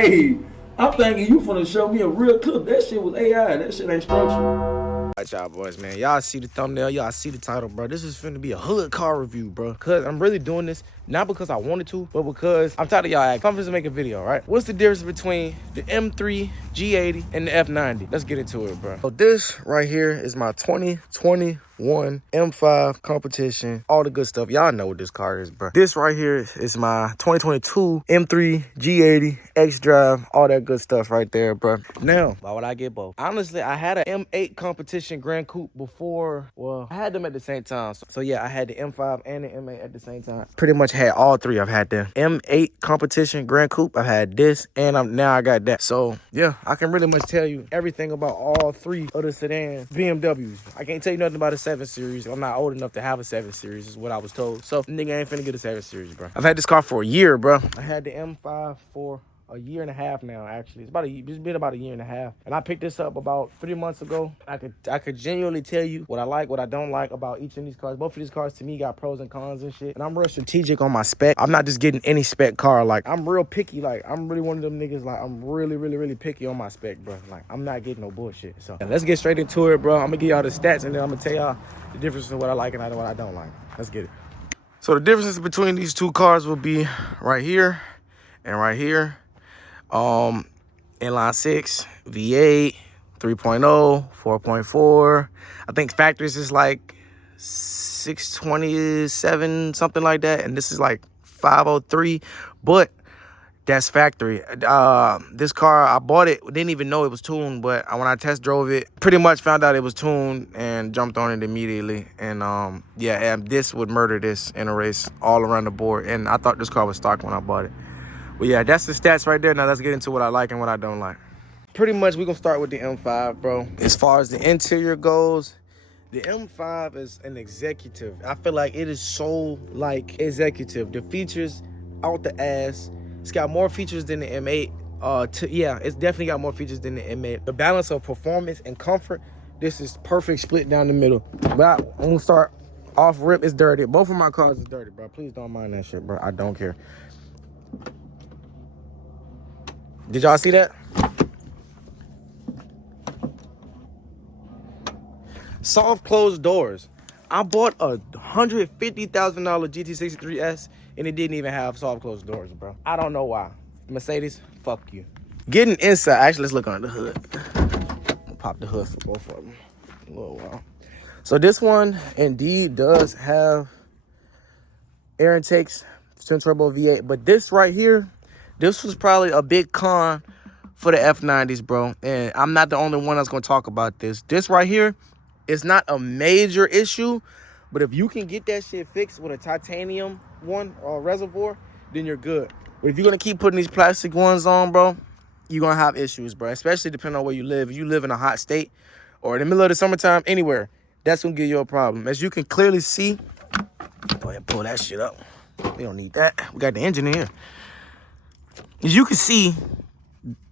Hey, I'm thinking you finna show me a real clip. That shit was AI. That shit ain't structured. Alright, y'all boys, man. Y'all see the thumbnail. Y'all see the title, bro. This is finna be a hood car review, bro. Because I'm really doing this, not because I wanted to, but because I'm tired of y'all acting. I'm just make a video, right? What's the difference between the M3, G80, and the F90? Let's get into it, bro. So this right here is my 2021 M5 competition. All the good stuff. Y'all know what this car is, bro. This right here is my 2022 M3, G80, X-Drive, all that good stuff right there, bro. Now, why would I get both? Honestly, I had an M8 competition Grand Coupe before. Well, I had them at the same time. So yeah, I had the M5 and the M8 at the same time. Pretty much had all three. I've had the M8 competition Grand Coupe. I've had this, and now I got that. So yeah, I can really much tell you everything about all three of the sedan BMWs. I can't tell you nothing about a 7 Series. I'm not old enough to have a 7 Series, is what I was told. So nigga ain't finna get a 7 Series, bro. I've had this car for a year, bro. I had the M5 for a year and a half now, actually. It's been about a year and a half. And I picked this up about 3 months ago. I could genuinely tell you what I like, what I don't like about each of these cars. Both of these cars to me got pros and cons and shit. And I'm real strategic on my spec. I'm not just getting any spec car. Like, I'm real picky. Like, I'm really one of them niggas, like, I'm really picky on my spec, bro. Like, I'm not getting no bullshit. So let's get straight into it, bro. I'm gonna give y'all the stats and then I'm gonna tell y'all the difference in what I like and what I don't like. Let's get it. So the differences between these two cars will be right here and right here. Inline 6, V8, 3.0, 4.4. I think factories is like 627, something like that. And this is like 503, but that's factory. This car, I bought it, didn't even know it was tuned, but when I test drove it, pretty much found out it was tuned and jumped on it immediately. And yeah, and this would murder this in a race all around the board. And I thought this car was stock when I bought it. But yeah, that's the stats right there. Now let's get into what I like and what I don't like. Pretty much, we're going to start with the M5, bro. As far as the interior goes, the M5 is an executive. I feel like it is so, like, executive. The features out the ass. It's got more features than the M8. Yeah, it's definitely got more features than the M8. The balance of performance and comfort, this is perfect split down the middle. But I'm going to start off rip. It's dirty. Both of my cars is dirty, bro. Please don't mind that shit, bro. I don't care. Did y'all see that? Soft closed doors. I bought a $150,000 GT63S and it didn't even have soft closed doors, bro. I don't know why. Mercedes, fuck you. Getting inside. Actually, let's look under the hood. I'll pop the hood for both of them a little while. So this one indeed does have air intakes, twin turbo V8, but this right here, this was probably a big con for the F90s, bro. And I'm not the only one that's going to talk about this. This right here is not a major issue, but if you can get that shit fixed with a titanium one or reservoir, then you're good. But if you're going to keep putting these plastic ones on, bro, you're going to have issues, bro, especially depending on where you live. If you live in a hot state or in the middle of the summertime, anywhere, that's going to give you a problem. As you can clearly see, go ahead and pull that shit up. We don't need that. We got the engine in here. As you can see,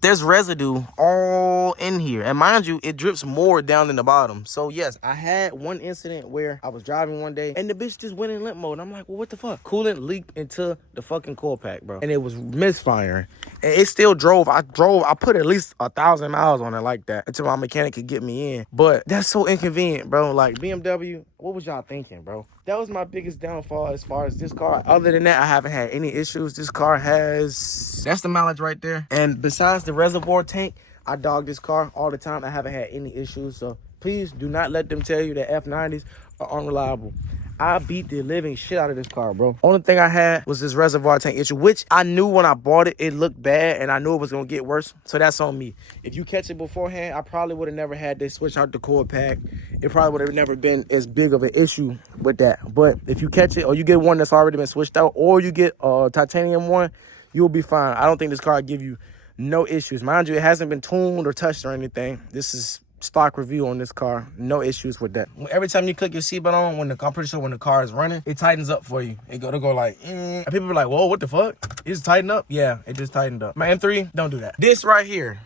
there's residue all in here. And mind you, it drips more down in the bottom. So yes, I had one incident where I was driving one day and the bitch just went in limp mode. I'm like, well, what the fuck? Coolant leaked into the fucking coil pack, bro. And it was misfiring. And it still drove. I put at least 1,000 miles on it like that until my mechanic could get me in. But that's so inconvenient, bro. Like, BMW, what was y'all thinking, bro? That was my biggest downfall as far as this car. Other than that, I haven't had any issues. This car has, that's the mileage right there. And besides the reservoir tank, I dog this car all the time. I haven't had any issues. So please do not let them tell you that F90s are unreliable. I beat the living shit out of this car, bro. Only thing I had was this reservoir tank issue, which I knew when I bought it, it looked bad, and I knew it was going to get worse. So that's on me. If you catch it beforehand, I probably would have never had this switch out the coil pack. It probably would have never been as big of an issue with that. But if you catch it, or you get one that's already been switched out, or you get a titanium one, you'll be fine. I don't think this car will give you no issues. Mind you, it hasn't been tuned or touched or anything. This is stock review on this car. No issues with that. Every time you click your seatbelt on, I'm pretty sure when the car is running, it tightens up for you. It'll go like, and people are like, whoa, what the fuck? It just tightened up? Yeah, it just tightened up. My M3, don't do that. This right here,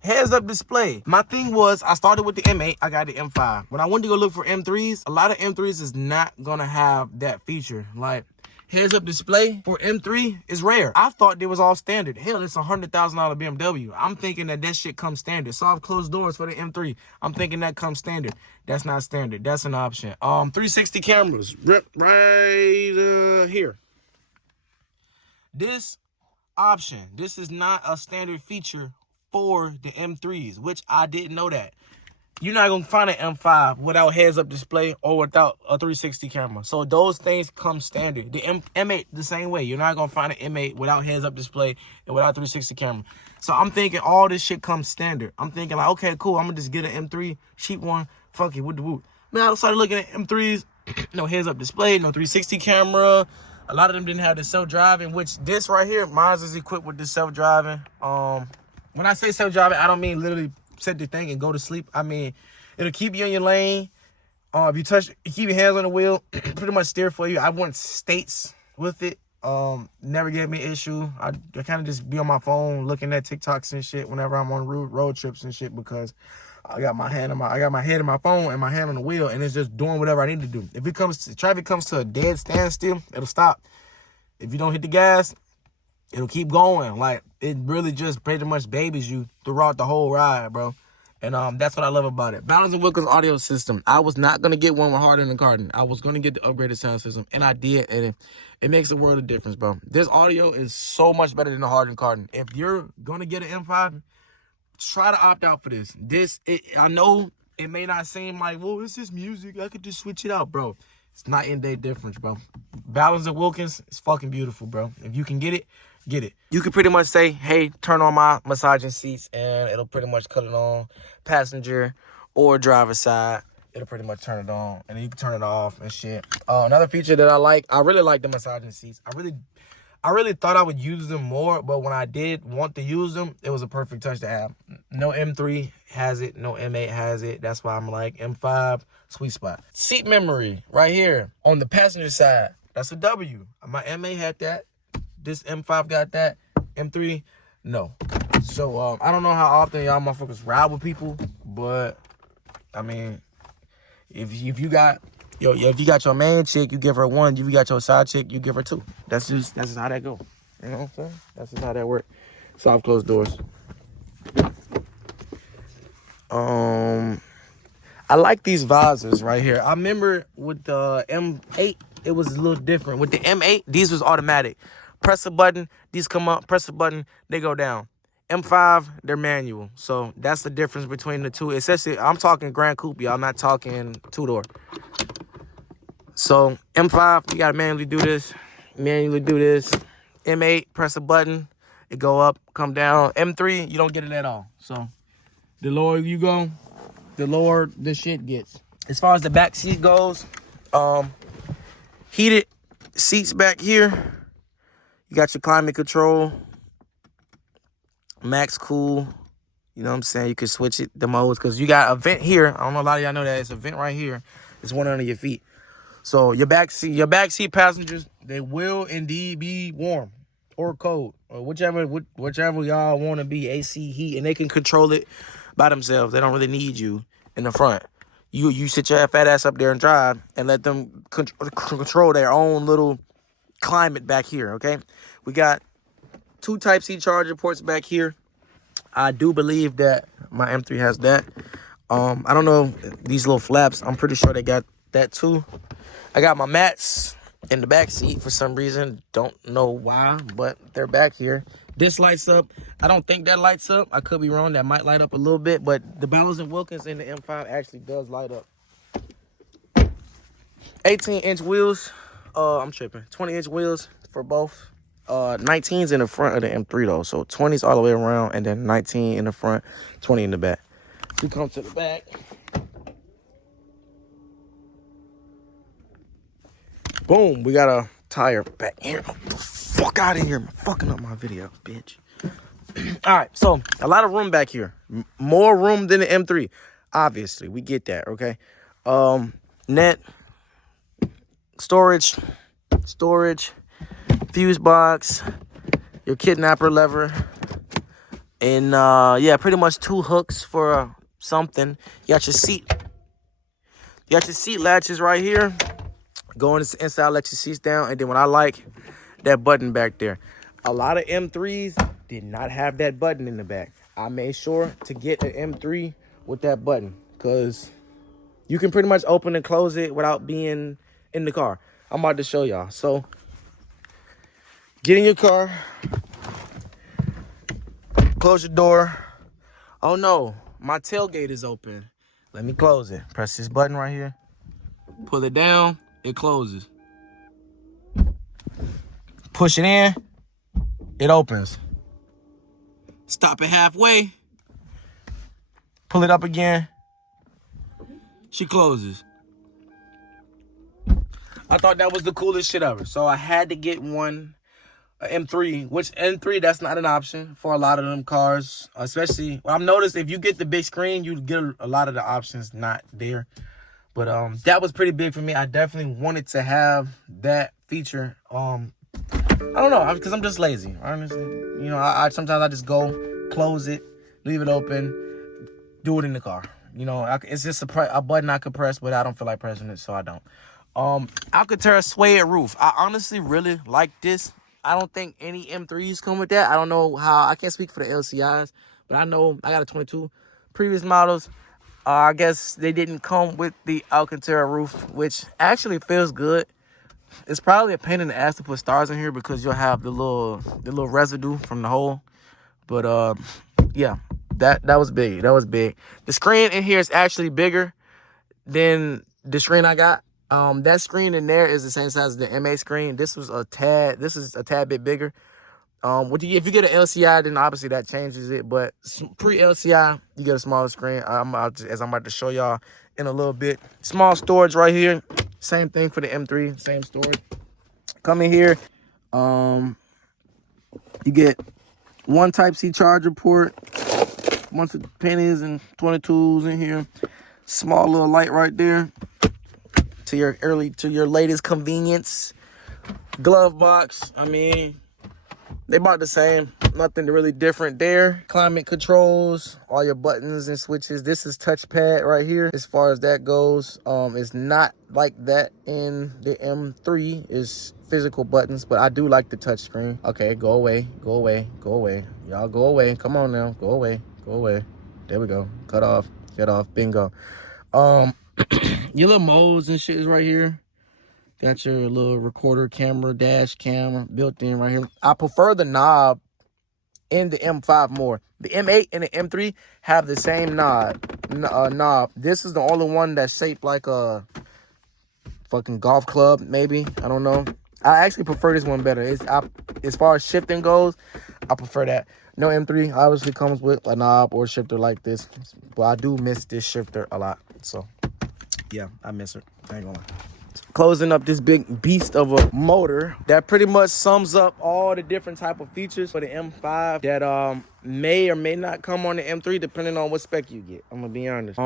heads up display. My thing was, I started with the M8, I got the M5. When I went to go look for M3s, a lot of M3s is not gonna have that feature. Like, heads-up display for M3 is rare. I thought they was all standard. Hell, it's a $100,000 BMW. I'm thinking that shit comes standard. Soft closed doors for the M3. I'm thinking that comes standard. That's not standard. That's an option. 360 cameras right here. This option, this is not a standard feature for the M3s, which I didn't know that. You're not going to find an M5 without heads-up display or without a 360 camera. So those things come standard. The M8 the same way. You're not going to find an M8 without heads-up display and without 360 camera. So I'm thinking all this shit comes standard. I'm thinking like, okay, cool. I'm going to just get an M3, cheap one. Fuck it, with the woot. Man, I started looking at M3s. No heads-up display, no 360 camera. A lot of them didn't have the self-driving, which this right here, mine is equipped with the self-driving. When I say self-driving, I don't mean literally set the thing and go to sleep. I mean, it'll keep you in your lane. If you keep your hands on the wheel, pretty much steer for you. I went states with it. Never gave me an issue. I kind of just be on my phone looking at TikToks and shit whenever I'm on road trips and shit, because I got my head in my phone and my hand on the wheel, and it's just doing whatever I need to do. If traffic comes to a dead standstill, it'll stop. If you don't hit the gas, it'll keep going. Like, it really just pretty much babies you throughout the whole ride, bro. And that's what I love about it. Bowers & Wilkins audio system. I was not going to get one with Hardin and Cardin. I was going to get the upgraded sound system, and I did, and it makes a world of difference, bro. This audio is so much better than the Hardin Cardin. If you're going to get an M5, try to opt out for this. I know it may not seem like, well, it's just music. I could just switch it out, bro. It's night and day difference, bro. Bowers & Wilkins is fucking beautiful, bro. If you can get it, get it. You can pretty much say, hey, turn on my massaging seats, and it'll pretty much cut it on passenger or driver side. It'll pretty much turn it on, and then you can turn it off and shit. Another feature that I really like the massaging seats. I really thought I would use them more, but when I did want to use them, it was a perfect touch to have. No M3 has it, no M8 has it. That's why I'm like, M5, sweet spot. Seat memory right here on the passenger side. That's a W. My M8 had that. This M5 got that. M3, no. So, I don't know how often y'all motherfuckers ride with people, but, I mean, if you got your main chick, you give her one. If you got your side chick, you give her two. That's just how that go. You know what I'm saying? That's just how that work. Soft closed doors. I like these visors right here. I remember with the M8, it was a little different. With the M8, these was automatic. Press a button, these come up. Press a button, they go down. M5, they're manual. So that's the difference between the two. Especially, I'm talking Grand Coupe, y'all. I'm not talking two-door. So M5, you gotta manually do this. M8, press a button, it go up, come down. M3, you don't get it at all. So the lower you go, the lower the shit gets. As far as the back seat goes, heated seats back here. You got your climate control, max cool. You know what I'm saying? You can switch it, the modes, because you got a vent here. I don't know, a lot of y'all know that. It's a vent right here. It's one under your feet. So your back seat passengers, they will indeed be warm or cold, or whichever y'all want to be, AC, heat, and they can control it by themselves. They don't really need you in the front. You sit your fat ass up there and drive, and let them control their own little climate back here, okay? We got 2 Type-C charger ports back here. I do believe that my M3 has that. I don't know these little flaps. I'm pretty sure they got that too. I got my mats in the back seat for some reason. Don't know why, but they're back here. This lights up. I don't think that lights up. I could be wrong. That might light up a little bit, but the Bowers & Wilkins in the M5 actually does light up. 18-inch wheels. I'm tripping. 20-inch wheels for both. 19's in the front of the M3 though, so 20's all the way around, and then 19 in the front, 20 in the back. We come to the back. Boom, we got a tire back here. Get the fuck out of here. I'm fucking up my video, bitch. All right, so a lot of room back here. More room than the M3. Obviously, we get that, okay? Net storage, fuse box, your kidnapper lever, and yeah, pretty much 2 hooks for something. You got your seat latches right here. Go inside, let your seats down, and then what I like, that button back there. A lot of M3s did not have that button in the back. I made sure to get an M3 with that button because you can pretty much open and close it without being in the car. I'm about to show y'all. So, get in your car, close your door. Oh no, my tailgate is open. Let me close it. Press this button right here. Pull it down, it closes. Push it in, it opens. Stop it halfway. Pull it up again. She closes. I thought that was the coolest shit ever. So I had to get one, an M3, which M3, that's not an option for a lot of them cars. Especially, I've noticed if you get the big screen, you get a lot of the options not there. But that was pretty big for me. I definitely wanted to have that feature. I don't know, because I'm just lazy, honestly. You know, I sometimes I just go, close it, leave it open, do it in the car. You know, it's just a button I could press, but I don't feel like pressing it, so I don't. Alcantara suede roof. I honestly really like this. I don't think any M3s come with that. I don't know how. I can't speak for the LCIs, but I know I got a 22. Previous models, I guess they didn't come with the Alcantara roof, which actually feels good. It's probably a pain in the ass to put stars in here because you'll have the little residue from the hole. But yeah, that was big. That was big. The screen in here is actually bigger than the screen I got. That screen in there is the same size as the M8 screen. This is a tad bit bigger. If you get an LCI, then obviously that changes it. But pre-LCI, you get a smaller screen. As I'm about to show y'all in a little bit. Small storage right here. Same thing for the M3. Same storage. Come in here. You get one Type-C charger port. Bunch of pennies and 22s in here. Small little light right there. To your latest convenience. Glove box, I mean, they about the same. Nothing really different there. Climate controls, all your buttons and switches. This is touchpad right here. As far as that goes, it's not like that in the M3. It's physical buttons, but I do like the touch screen. Okay, go away, go away, go away. Y'all go away. Come on now, go away, go away. There we go. Cut off, get off, bingo. Your little modes and shit is right here. Got your little recorder camera, dash camera built in right here. I prefer the knob in the M5 more. The M8 and the M3 have the same knob. This is the only one that's shaped like a fucking golf club, maybe. I don't know. I actually prefer this one better. As far as shifting goes, I prefer that. No, M3 obviously comes with a knob or shifter like this. But I do miss this shifter a lot. So, yeah, I miss it. I ain't gonna lie. Closing up this big beast of a motor that pretty much sums up all the different type of features for the M5 that may or may not come on the M3 depending on what spec you get. I'm gonna be honest.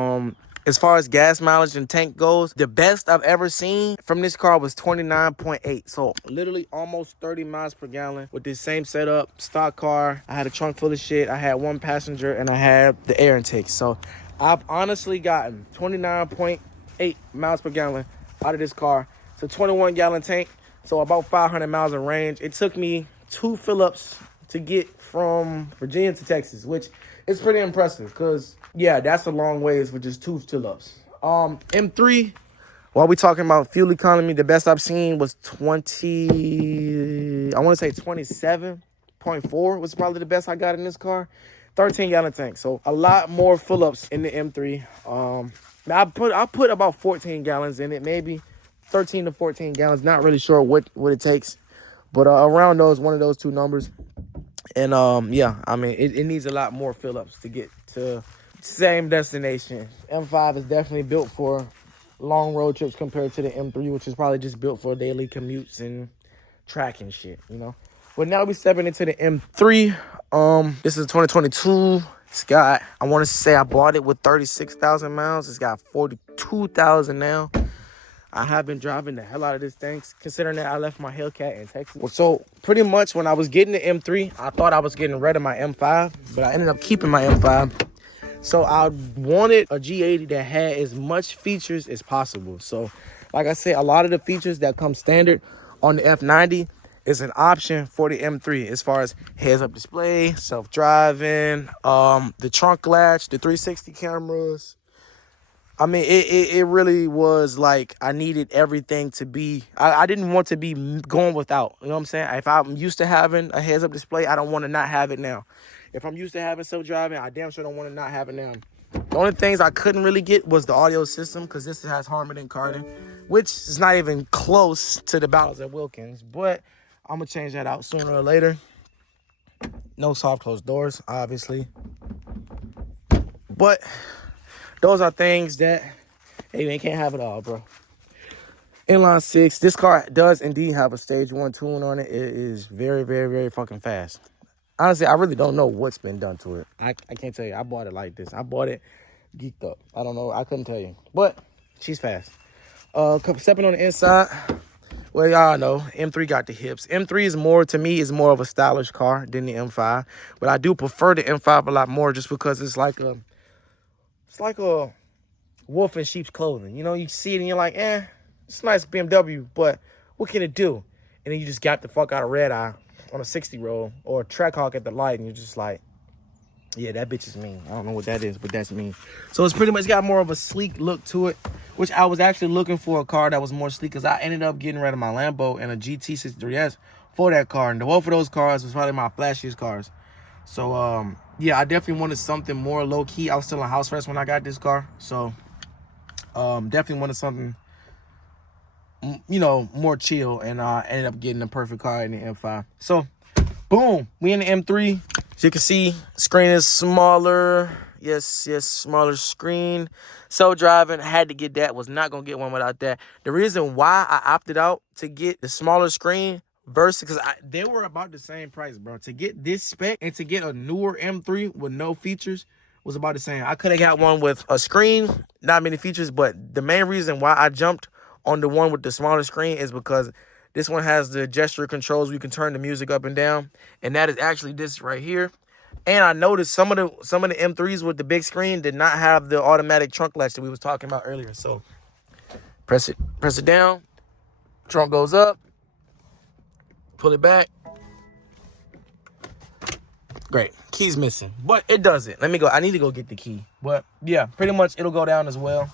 As far as gas mileage and tank goes, the best I've ever seen from this car was 29.8. So literally almost 30 miles per gallon with this same setup, stock car. I had a trunk full of shit. I had one passenger and I had the air intake. So I've honestly gotten 29.8 miles per gallon out of this car. It's a 21 gallon tank, so about 500 miles in range. It took me 2 fill-ups to get from Virginia to Texas, which is pretty impressive because, yeah, that's a long ways for just 2 fill-ups. M3, while we talking about fuel economy, the best I've seen was 27.4 was probably the best I got in this car. 13 gallon tank, so a lot more fill-ups in the M3. I put about 14 gallons in it, maybe 13 to 14 gallons. Not really sure what it takes, but around one of those two numbers. And yeah, I mean it needs a lot more fill-ups to get to same destination. M5 is definitely built for long road trips compared to the M3, which is probably just built for daily commutes and track and shit, you know. But now we're stepping into the M3. This is 2022. It's got, I want to say I bought it with 36,000 miles. It's got 42,000 now. I have been driving the hell out of this thing, considering that I left my Hellcat in Texas. So pretty much when I was getting the M3, I thought I was getting rid of my M5, but I ended up keeping my M5. So I wanted a G80 that had as much features as possible. So Like I said, a lot of the features that come standard on the F90 is an option for the M3 as far as heads-up display, self-driving, the trunk latch, the 360 cameras. I mean, it really was like I needed everything to be. I didn't want to be going without. You know what I'm saying? If I'm used to having a heads-up display, I don't want to not have it now. If I'm used to having self-driving, I damn sure don't want to not have it now. The only things I couldn't really get was the audio system because this has Harman and Kardon, which is not even close to the battles at Wilkins. But I'm going to change that out sooner or later. No soft closed doors, obviously. But those are things that, hey, man, can't have it all, bro. Inline 6. This car does indeed have a stage 1 tune on it. It is very, very, very fucking fast. Honestly, I really don't know what's been done to it. I can't tell you. I bought it like this. I bought it geeked up. I don't know. I couldn't tell you. But she's fast. Stepping on the inside. Well, y'all know, M3 got the hips. M3 is more, to me, is more of a stylish car than the M5. But I do prefer the M5 a lot more just because it's like a wolf in sheep's clothing. You know, you see it and you're like, it's a nice BMW, but what can it do? And then you just got the fuck out of red eye on a 60 roll or a Trackhawk at the light, and you're just like, yeah, that bitch is mean. I don't know what that is, but that's mean. So it's pretty much got more of a sleek look to it, which I was actually looking for a car that was more sleek because I ended up getting rid of my Lambo and a GT63S for that car. And both of those cars was probably my flashiest cars. So, yeah, I definitely wanted something more low-key. I was still in house arrest when I got this car. So, definitely wanted something, you know, more chill. And I ended up getting the perfect car in the M5. So, boom, we in the M3. As you can see, screen is smaller. Yes, smaller screen. Self-driving, had to get that. Was not going to get one without that. The reason why I opted out to get the smaller screen versus, because they were about the same price, bro. To get this spec and to get a newer M3 with no features was about the same. I could have got one with a screen, not many features, but the main reason why I jumped on the one with the smaller screen is because this one has the gesture controls where you can turn the music up and down, and that is actually this right here. And I noticed some of the M3s with the big screen did not have the automatic trunk latch that we was talking about earlier. So press it down, trunk goes up, pull it back. Great. Key's missing, but it does it. Let me go. I need to go get the key. But yeah, pretty much it'll go down as well.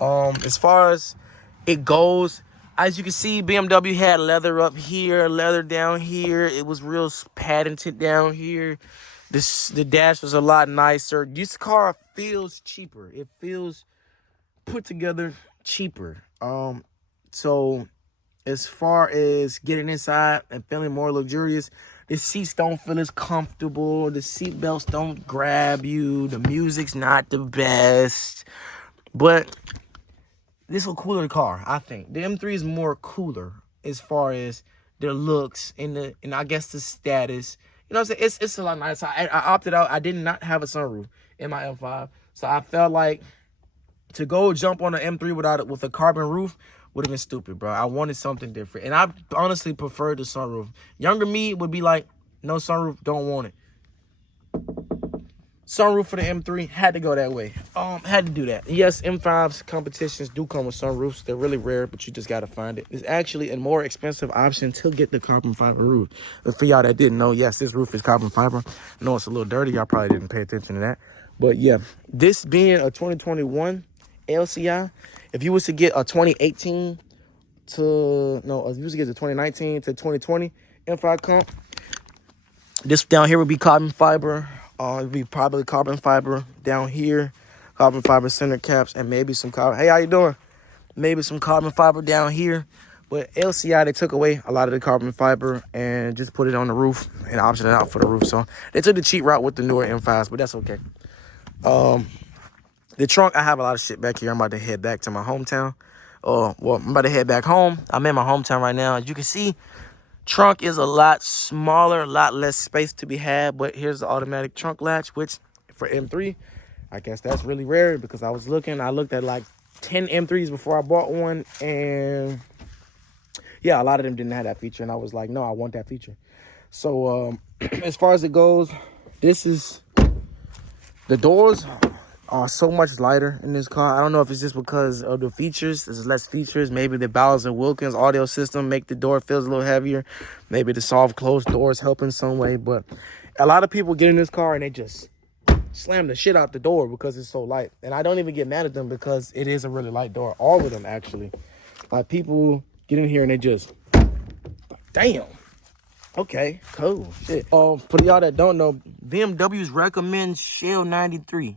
As far as it goes, as you can see, BMW had leather up here, leather down here. It was real patented down here. The dash was a lot nicer. This car feels cheaper. It feels put together cheaper. So as far as getting inside and feeling more luxurious, the seats don't feel as comfortable. The seat belts don't grab you. The music's not the best. But this is a cooler car, I think. The M3 is more cooler as far as their looks and I guess the status. You know what I'm saying? It's a lot nicer. I opted out. I did not have a sunroof in my M5. So I felt like to go jump on an M3 with a carbon roof would have been stupid, bro. I wanted something different. And I honestly preferred the sunroof. Younger me would be like, no sunroof, don't want it. Sunroof for the M3, had to go that way. Had to do that. Yes, M5's competitions do come with sunroofs. They're really rare, but you just got to find it. It's actually a more expensive option to get the carbon fiber roof. But for y'all that didn't know, yes, this roof is carbon fiber. I know it's a little dirty. Y'all probably didn't pay attention to that. But yeah, this being a 2021 LCI, if you was to get a 2018 if you was to get a 2019 to 2020 M5 comp, this down here would be carbon fiber. It would be probably carbon fiber down here, carbon fiber center caps, and maybe some carbon. Hey, how you doing? Maybe some carbon fiber down here. But LCI, they took away a lot of the carbon fiber and just put it on the roof and optioned it out for the roof. So they took the cheap route with the newer M5s, but that's okay. The trunk, I have a lot of shit back here. I'm about to head back to my hometown. I'm about to head back home. I'm in my hometown right now. As you can see, trunk is a lot smaller, a lot less space to be had, but here's the automatic trunk latch, which for M3, I guess that's really rare because I looked at like 10 M3s before I bought one, and yeah, a lot of them didn't have that feature, and I was like, no, I want that feature. So as far as it goes, this is the doors So much lighter in this car. I don't know if it's just because of the features. There's less features. Maybe the Bowers and Wilkins audio system make the door feels a little heavier. Maybe the soft closed doors help in some way. But a lot of people get in this car and they just slam the shit out the door because it's so light. And I don't even get mad at them because it is a really light door. All of them, actually. Like, people get in here and they just, damn. Okay, cool. Shit. For y'all that don't know, BMWs recommend Shell 93.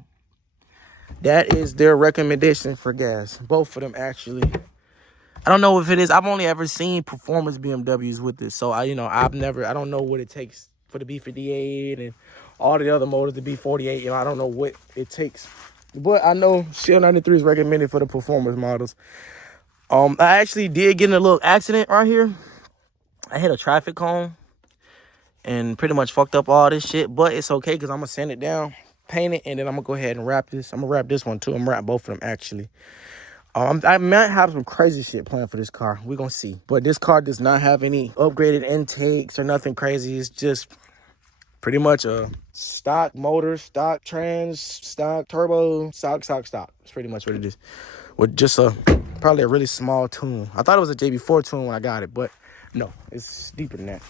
That is their recommendation for gas. Both of them, actually. I don't know if it is. I've only ever seen performance BMWs with this. So, I don't know what it takes for the B58 and all the other motors, the B48. I don't know what it takes. But I know Shell 93 is recommended for the performance models. I actually did get in a little accident right here. I hit a traffic cone and pretty much fucked up all this shit. But it's okay because I'm going to sand it down, paint it, and then I'm going to go ahead and wrap this. I'm going to wrap this one too. I'm going to wrap both of them, actually. I might have some crazy shit planned for this car. We're going to see. But this car does not have any upgraded intakes or nothing crazy. It's just pretty much a stock motor, stock trans, stock turbo, stock. That's pretty much what it is. With just probably a really small tune. I thought it was a JB4 tune when I got it, but no, it's deeper than that.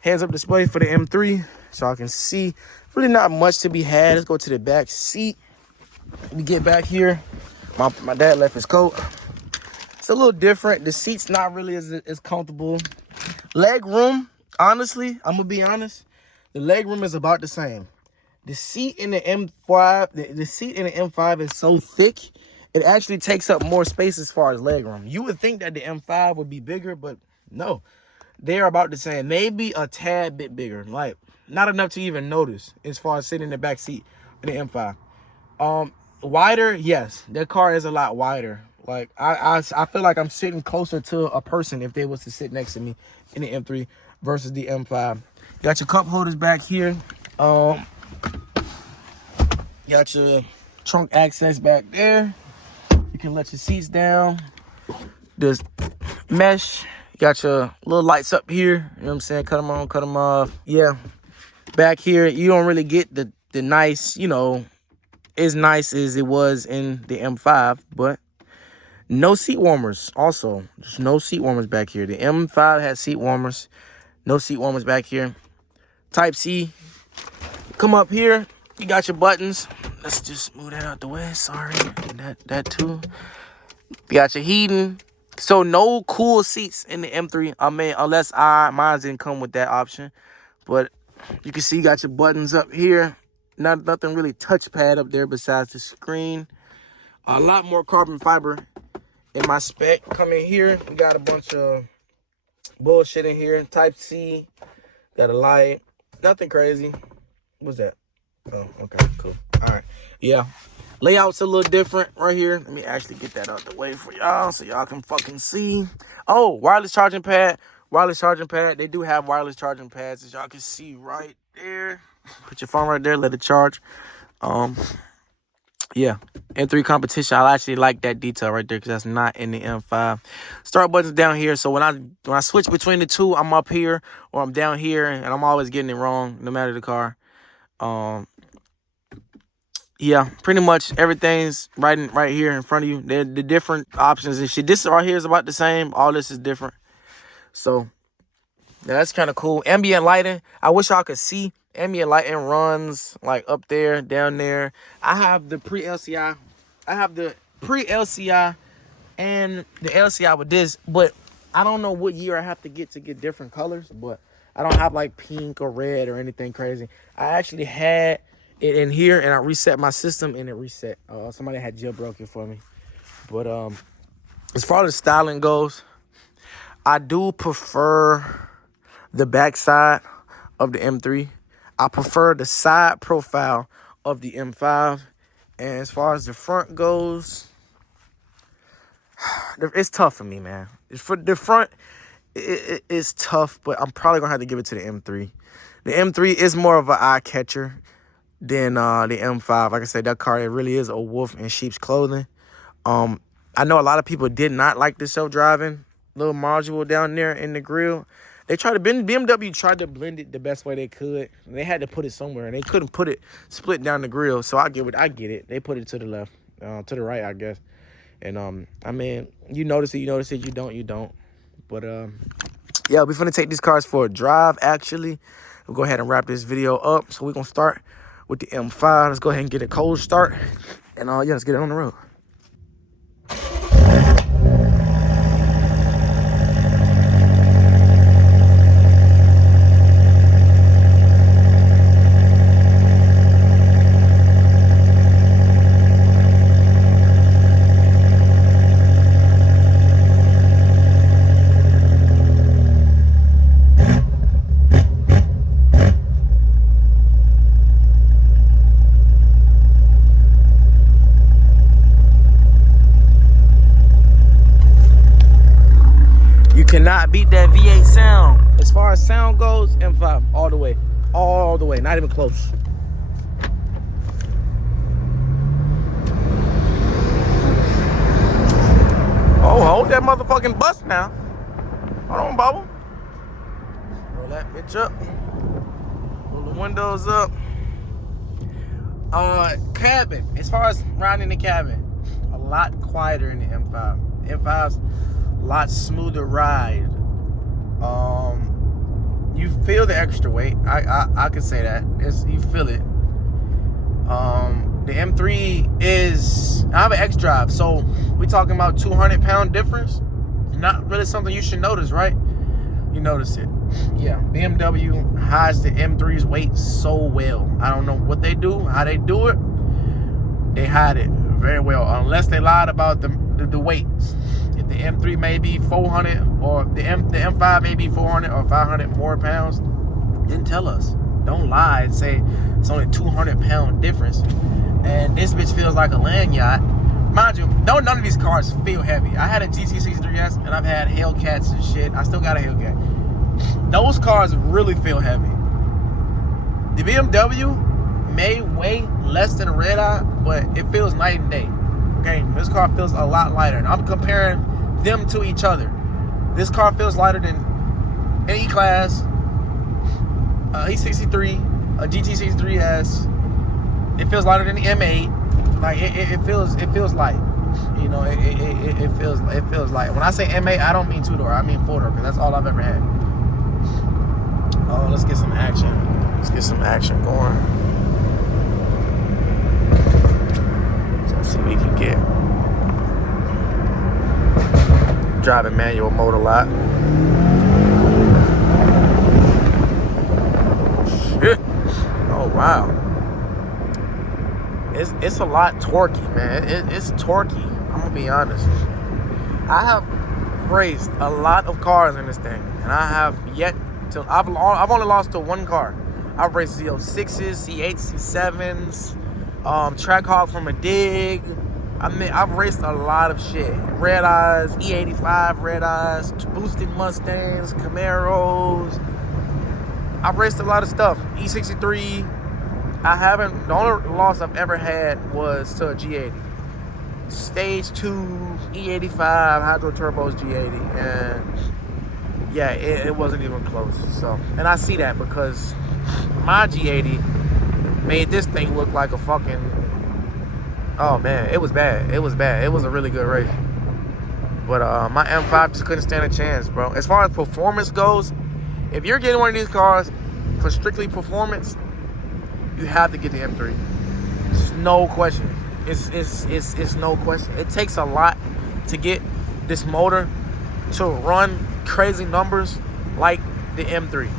Heads-up display for the M3, so I can see. Really not much to be had. Let's go to the back seat. Let me get back here. My dad left his coat. It's a little different. The seat's not really as comfortable. Leg room, honestly, I'm going to be honest. The leg room is about the same. The seat in the M5, the seat in the M5 is so thick, it actually takes up more space as far as leg room. You would think that the M5 would be bigger, but no. They're about the same. Maybe a tad bit bigger. Like, not enough to even notice as far as sitting in the back seat in the M5. Wider, yes. Their car is a lot wider. Like, I feel like I'm sitting closer to a person if they was to sit next to me in the M3 versus the M5. You got your cup holders back here. Got your trunk access back there. You can let your seats down. This mesh. You got your little lights up here. You know what I'm saying? Cut them on, cut them off. Yeah. Back here, you don't really get the nice, as nice as it was in the M5, but no seat warmers also. There's no seat warmers back here. The M5 has seat warmers. No seat warmers back here. Type C. Come up here. You got your buttons. Let's just move that out the way. Sorry. That too. You got your heating. So no cool seats in the M3. I mean, unless mine didn't come with that option. But you can see you got your buttons up here. Nothing really touchpad up there besides the screen. A lot more carbon fiber in my spec. Come in here. We got a bunch of bullshit in here. Type C. Got a light. Nothing crazy. What's that? Oh, okay, cool. All right. Yeah. Layout's a little different right here. Let me actually get that out the way for y'all so y'all can fucking see. Oh, wireless charging pad. Wireless charging pad. They do have wireless charging pads, as y'all can see right there. Put your phone right there. Let it charge. Yeah. M3 competition. I actually like that detail right there because that's not in the M5. Start button's down here. So when I switch between the two, I'm up here or I'm down here, and I'm always getting it wrong no matter the car. Yeah, pretty much everything's right here in front of you. The different options and shit. This right here is about the same. All this is different. So yeah, that's kind of cool. Ambient lighting. I wish y'all could see. Ambient lighting runs like up there, down there. I have the pre-LCI. I have the pre-LCI and the LCI with this, but I don't know what year I have to get different colors, but I don't have like pink or red or anything crazy. I actually had it in here and I reset my system and it reset. Somebody had jailbroken for me. But as far as styling goes, I do prefer the backside of the M3. I prefer the side profile of the M5. And as far as the front goes, it's tough for me, man. For the front, it's tough, but I'm probably going to have to give it to the M3. The M3 is more of an eye catcher than the M5. Like I said, that car, it really is a wolf in sheep's clothing. I know a lot of people did not like the self-driving little module down there in the grill. BMW tried to blend it the best way they could. They had to put it somewhere, and they couldn't put it split down the grill. So I get it. They put it to the left, to the right, I guess. And I mean, you notice it. You don't. You don't. But yeah, we're finna take these cars for a drive. Actually, we'll go ahead and wrap this video up. So we're gonna start with the M5. Let's go ahead and get a cold start, and yeah, let's get it on the road. Cannot beat that V8 sound. As far as sound goes, M5 all the way, not even close. Oh, hold that motherfucking bus now. Hold on, Bubba. Roll that bitch up. Roll the windows up. Cabin. As far as riding in the cabin, a lot quieter in the M5. M5's lot smoother ride. You feel the extra weight. I could say that. You feel it. The M3 is, I have an X drive, so we talking about 200-pound difference. Not really something you should notice, right? You notice it. Yeah, BMW hides the M3's weight so well. I don't know what they do, how they do it. They hide it very well, unless they lied about the weights. If the M3 may be 400, or the M5 may be 400 or 500 more pounds, then tell us. Don't lie and say it's only 200-pound difference. And this bitch feels like a land yacht. Mind you, none of these cars feel heavy. I had a GT63S and I've had Hellcats and shit. I still got a Hellcat. Those cars really feel heavy. The BMW may weigh less than a red eye, but it feels night and day. Okay, this car feels a lot lighter. And I'm comparing them to each other. This car feels lighter than an E-Class, E63, a GT63S. It feels lighter than the M8. Like it feels light. You know, it feels light. When I say M8, I don't mean two-door. I mean four-door, because that's all I've ever had. Oh, let's get some action. Let's get some action going. See what we can get. Driving manual mode a lot. Shit. Oh wow. It's a lot torquey, man. It's torquey. I'm gonna be honest. I have raced a lot of cars in this thing, and I have yet to. I've only lost to one car. I've raced Z06s, C8s, C7s. Trackhawk from a dig. I mean, I've raced a lot of shit. Red Eyes, E85 Red Eyes, boosted Mustangs, Camaros. I've raced a lot of stuff. E63. The only loss I've ever had was to a G80. Stage 2, E85, Hydro Turbos G80. And yeah, it wasn't even close. So, and I see that because my G80 made this thing look like a fucking, oh man, it was bad. It was bad. It was a really good race. But my M5 just couldn't stand a chance, bro. As far as performance goes, if you're getting one of these cars for strictly performance, you have to get the M3. It's no question. It's no question. It takes a lot to get this motor to run crazy numbers like the M3.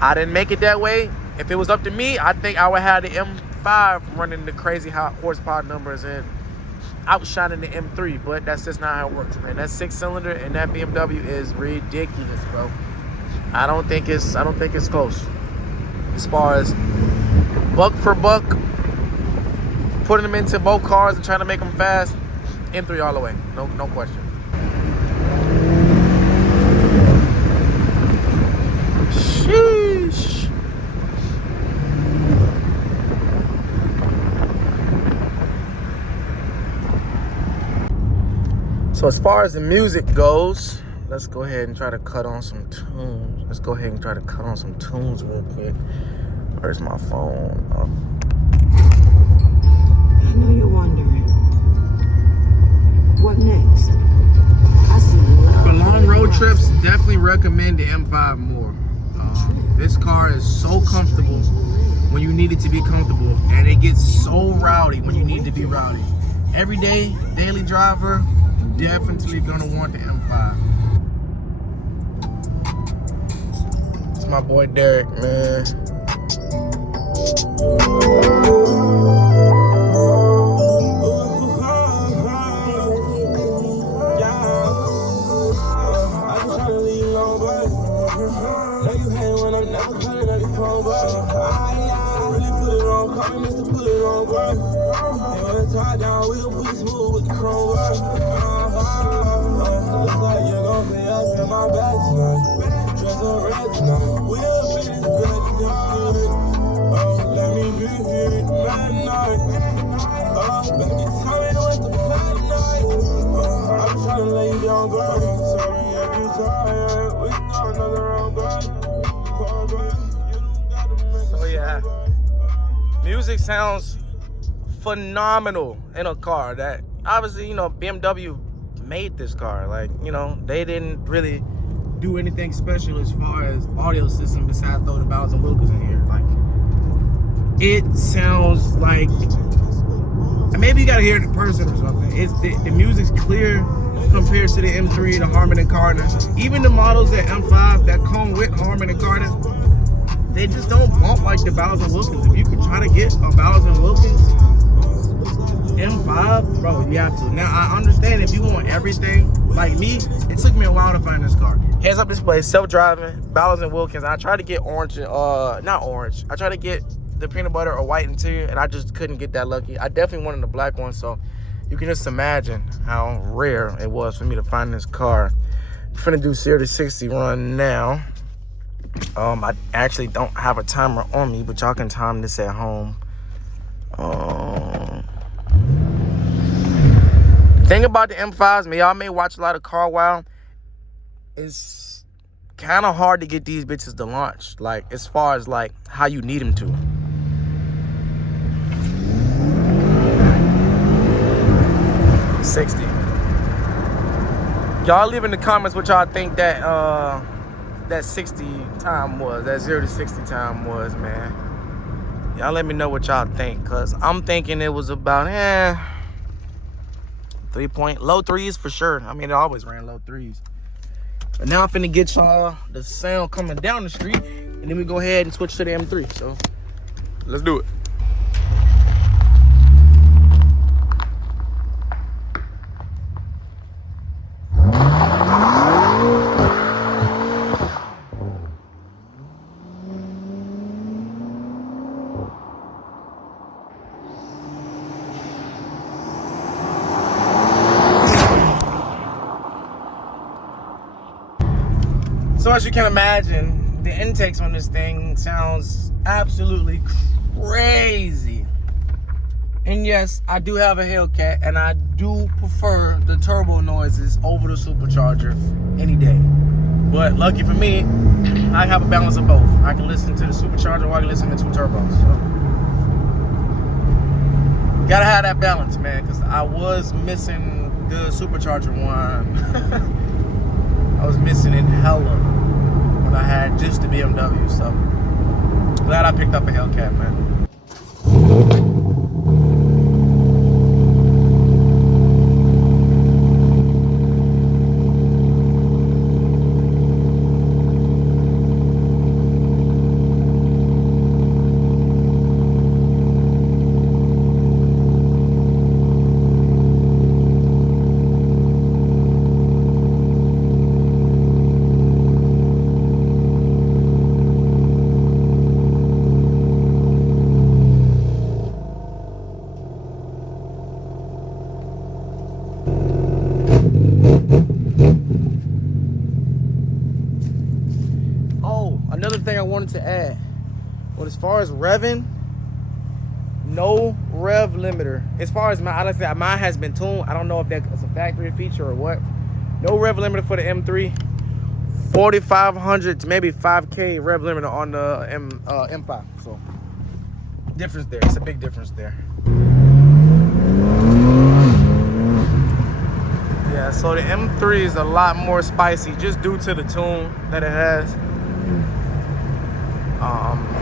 I didn't make it that way. If it was up to me, I think I would have the M5 running the crazy high horsepower numbers and outshining the M3, but that's just not how it works, man. That 6-cylinder and that BMW is ridiculous, bro. I don't think it's close. As far as buck for buck, putting them into both cars and trying to make them fast, M3 all the way. No question. Sheesh. So as far as the music goes, let's go ahead and try to cut on some tunes. Let's go ahead and try to cut on some tunes real quick. Where's my phone? Oh. I know you're wondering, what next? I see For long road trips, definitely recommend the M5 more. This car is so comfortable when you need it to be comfortable, and it gets so rowdy when you need to be rowdy. Everyday, daily driver, definitely gonna want the M5. It's my boy Derek, man. So yeah, music sounds phenomenal in a car that obviously, you know, BMW made this car. Like, you know, they didn't really do anything special as far as audio system besides throw the Bowers and Wilkins in here. Like, it sounds like, and maybe you gotta hear it in person or something. It's the music's clear compared to the M3, the Harman and Kardon. Even the models at M5 that come with Harman and Kardon, they just don't bump like the Bowers and Wilkins. If you could try to get a Bowers and Wilkins M5, bro, you have to. Now, I understand if you want everything, like me, it took me a while to find this car. Heads up display, self-driving, Bowers and Wilkins. I tried to get orange, not orange. I tried to get the peanut butter or white interior, and I just couldn't get that lucky. I definitely wanted the black one, so you can just imagine how rare it was for me to find this car. I'm finna do 0 to 60 run now. I actually don't have a timer on me, but y'all can time this at home. The thing about the M5s, man, y'all may watch a lot of Car Wow. It's kind of hard to get these bitches to launch, like as far as like how you need them to. $60. Y'all leave in the comments what y'all think that that 60 time was, that 0 to 60 time was, man. Y'all let me know what y'all think, cause I'm thinking it was about low threes for sure. I mean, it always ran low threes. But now I'm finna get y'all the sound coming down the street, and then we go ahead and switch to the M3. So let's do it. So as you can imagine, the intakes on this thing sounds absolutely crazy. And yes, I do have a Hellcat, and I do prefer the turbo noises over the supercharger any day. But lucky for me, I have a balance of both. I can listen to the supercharger or I can listen to two turbos. So gotta have that balance, man, because I was missing the supercharger one. I was missing it hella when I had just the BMW, so glad I picked up a Hellcat, man. Another thing I wanted to add, well, as far as revving, no rev limiter. As far as mine has been tuned. I don't know if that's a factory feature or what. No rev limiter for the M3. 4,500 to maybe 5K rev limiter on the M5. So difference there. It's a big difference there. Yeah, so the M3 is a lot more spicy just due to the tune that it has.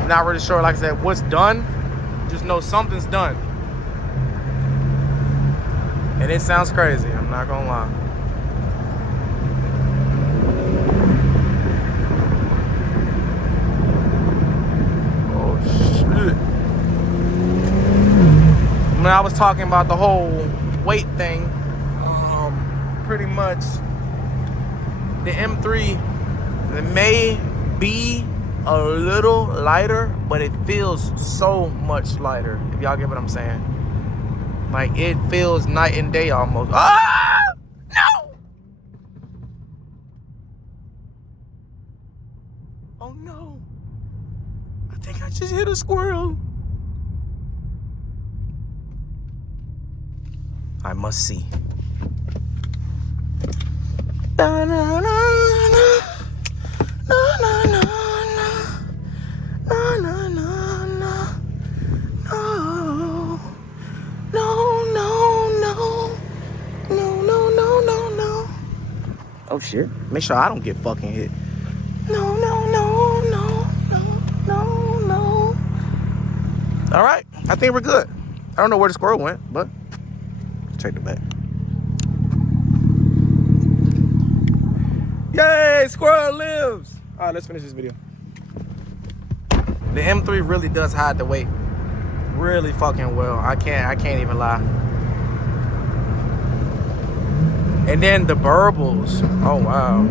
Not really sure, like I said, what's done. Just know something's done. And it sounds crazy, I'm not gonna lie. Oh shit. When I was talking about the whole weight thing, pretty much the M3 may be a little lighter, but it feels so much lighter, if y'all get what I'm saying. Like, it feels night and day almost. Ah! No! Oh no. I think I just hit a squirrel. I must see. Na, na, na, na. Na, na, na, na. Na, na, na, na. No. No, no, no. No, no, no, no, no. Oh shit. Make sure I don't get fucking hit. No, no, no, no, no, no, no. All right. I think we're good. I don't know where the squirrel went, but check the back. Yay, squirrel lives. All right, let's finish this video. The M3 really does hide the weight really fucking well. I can't even lie. And then the burbles. Oh wow.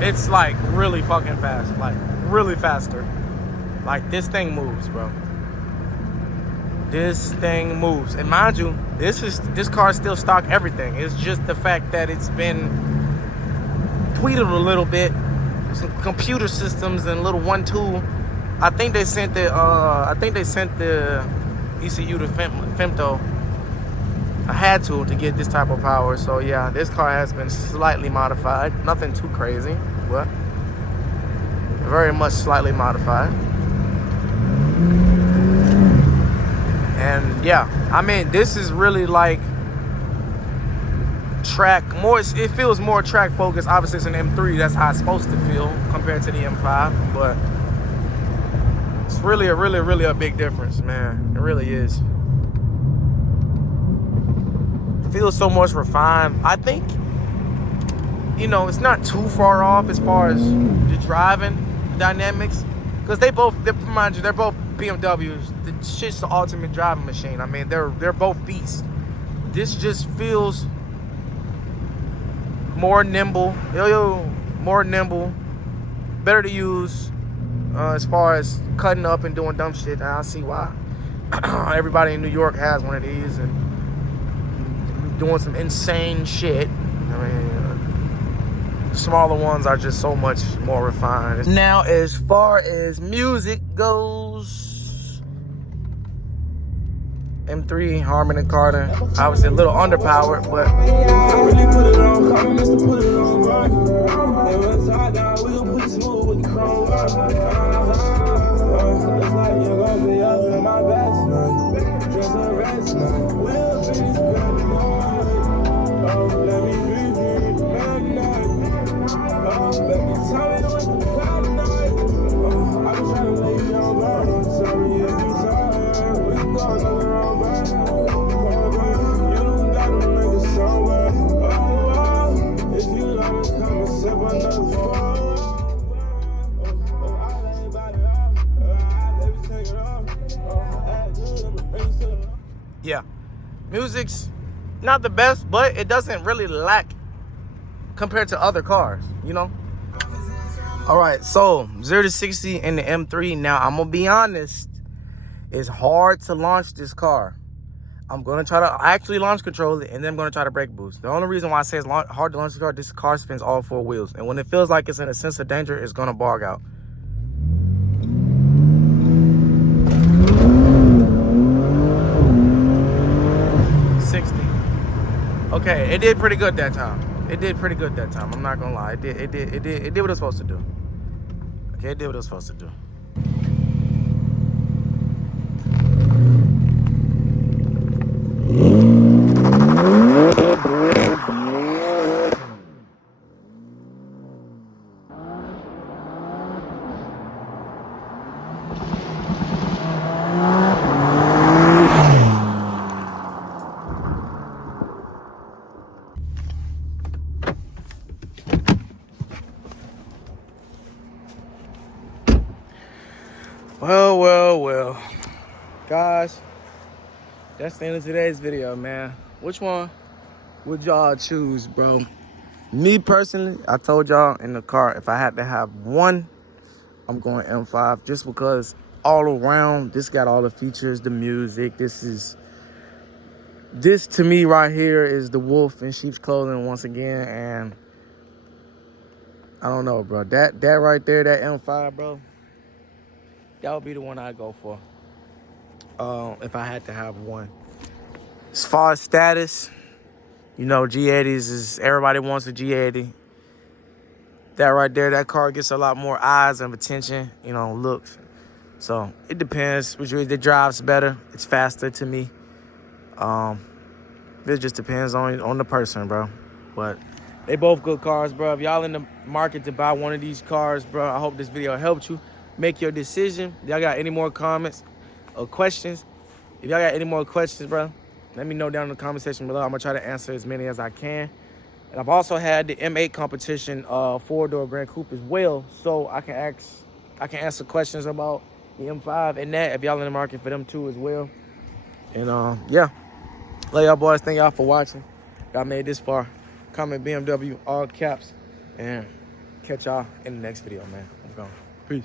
It's like really fucking fast, like really faster. Like, this thing moves, bro. This thing moves. And mind you, this car is still stock everything. It's just the fact that it's been tweeted a little bit. Some computer systems and little 1-2. I think they sent the ECU to Femto. I had to get this type of power. So yeah, this car has been slightly modified. Nothing too crazy, but very much slightly modified. And yeah, I mean, this is really like track more. It feels more track focused. Obviously, it's an M3. That's how it's supposed to feel compared to the M5. But it's really a big difference, man. It really is. It feels so much refined. I think, you know, it's not too far off as far as the driving dynamics, because they're both BMWs. The shit's the ultimate driving machine. I mean, they're both beasts. This just feels more nimble. More nimble. Better to use as far as cutting up and doing dumb shit. And I see why. Everybody in New York has one of these and doing some insane shit. I mean, the smaller ones are just so much more refined. Now, as far as music goes, M3, Harman and Carter, obviously a little underpowered, but I really put it on, put it on, yeah, music's not the best, but it doesn't really lack compared to other cars, you know? All right, so 0 to 60 in the M3. Now, I'm gonna be honest, it's hard to launch this car. I'm gonna try to actually launch control it, and then I'm gonna try to brake boost. The only reason why I say it's hard to launch this car spins all 4 wheels. And when it feels like it's in a sense of danger, it's gonna bog out. okay, it did pretty good that time. It did pretty good that time. I'm not gonna lie. It did what it was supposed to do. Okay, it did what it was supposed to do. Well. Guys, that's the end of today's video, man. Which one would y'all choose, bro? Me personally, I told y'all in the car, if I had to have one, I'm going M5, just because all around, this got all the features, the music. This to me right here is the wolf in sheep's clothing once again, and I don't know, bro. That right there, that M5, bro, that would be the one I'd go for. If I had to have one. As far as status, you know, G80s is, everybody wants a G80. That right there, that car gets a lot more eyes and attention, you know, looks. So it depends which way it drives better. It's faster to me. It just depends on the person, bro. But they both good cars, bro. If y'all in the market to buy one of these cars, bro, I hope this video helped you make your decision. Y'all got any more comments or questions? If y'all got any more questions, bro, let me know down in the comment section below. I'm gonna try to answer as many as I can. And I've also had the M8 competition 4-door Grand Coupe as well, so I can answer questions about the M5 and that if y'all in the market for them too as well. And yeah, love y'all boys. Thank y'all for watching. Y'all made this far. Comment BMW all caps, and catch y'all in the next video, man. I'm gone. Peace.